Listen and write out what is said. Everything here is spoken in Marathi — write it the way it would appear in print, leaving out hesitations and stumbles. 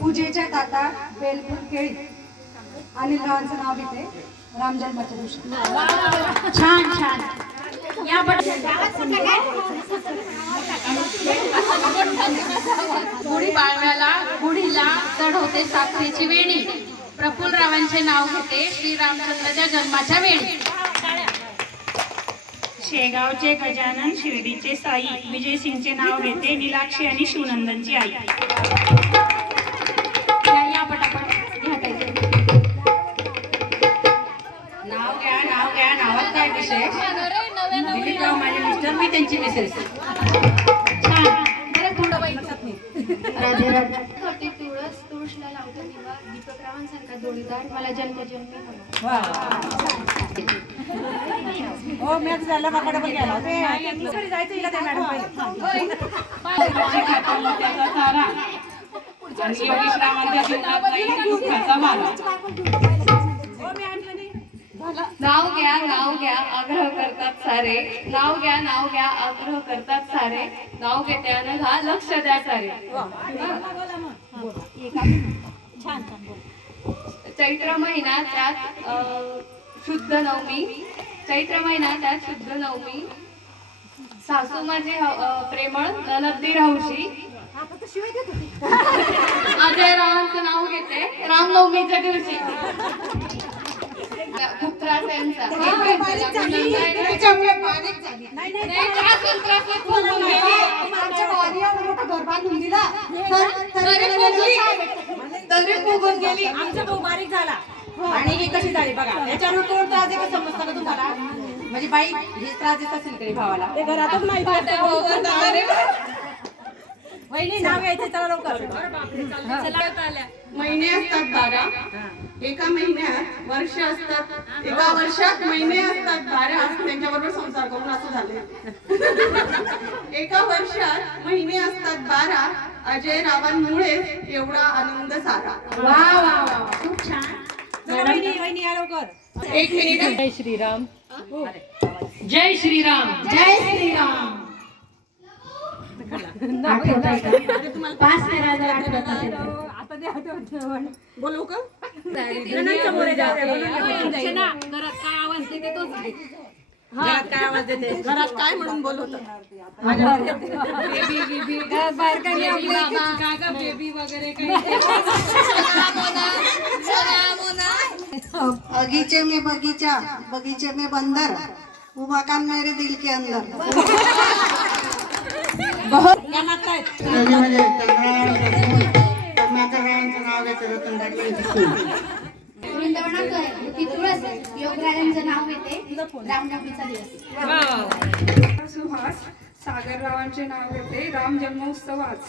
पूजेच्या ताटात बेलफूल केळी आणि लहानचं नाव घेते राम जन्माच्या दिवशी. छान छान. या गुढी पाडव्याला गुढीला चढ होते साखरेची वेणी. प्रफुल्लरावांचे नाव घेते श्रीरामचंद्राच्या जन्माच्या वेळी. शेगावचे गजानन, शिर्डीचे साई, विजयसिंगचे नाव घेते नीलाक्षी आणि शिवनंदनची आई. या पटापट घ्या ताई. नाव घ्या नाव घ्या. नावात काय विशेष? दिलीपराव माझे मिस्टर, मी त्यांची मिसेस. छान. जरा थोडं बाई. राधे राधे. करते तुळस तुळशीला लावते दिवा. दीपकरावांसारखा जोडीदार मला जन्मजन्मी हवा. वा हो मॅच झाला बाबा डबल गेला ते जायचं हिला ते मॅडम पहिले. नाव घ्या आग्रह करतात सारे. नाव घ्या आग्रह करतात सारे. नाव घेते आणि हा लक्ष द्या सारे. चैत्र महिना त्यात शुद्ध नवमी. चैत्र महिना त्यात शुद्ध नवमी. सासू माझी प्रेमळ ननद्दी राहुशी. अजय रावांचं नाव घेते रामनवमीच्या दिवशी. खूप त्रास आहे यांचा. तरी फुगून गेली. आमचा भाऊ बारीक झाला आणि ही कशी झाली बघा. याच्यावर कोण त्रास आहे का समजतं का तुम्हाला? म्हणजे बाई हे त्रास देत असेल तरी भावाला ते घरातच नाही. वहिनी नाव घ्यायचं चला लवकर. महिने असतात 12. एका महिन्यात वर्ष असतात. एका वर्षात महिने असतात 12. त्यांच्याबरोबर संसार करून असं झाले. एका वर्षात महिने असतात 12. अजय रावांमुळे एवढा आनंद सारा. वा वा वा. खूप छान. वहिनी या लवकर. एक मिनिट. जय श्रीराम. जय श्रीराम. जय श्रीराम. पाच करा जर आठवत असेल तर. बोलू का? घरात काय आवाज देते? घरात काय म्हणून बोलवत? बगीचे में बगीचा, बगीचे में बंदर, वो मकान मेरे दिल के अंदर. बहुत ज्ञानात आहेत. वृंदावनात ती तुळस योगराजांचं नाव घेते रामनवमीचा दिवस. सुहास सागररावांचे नाव घेते राम जन्मोत्सवाच.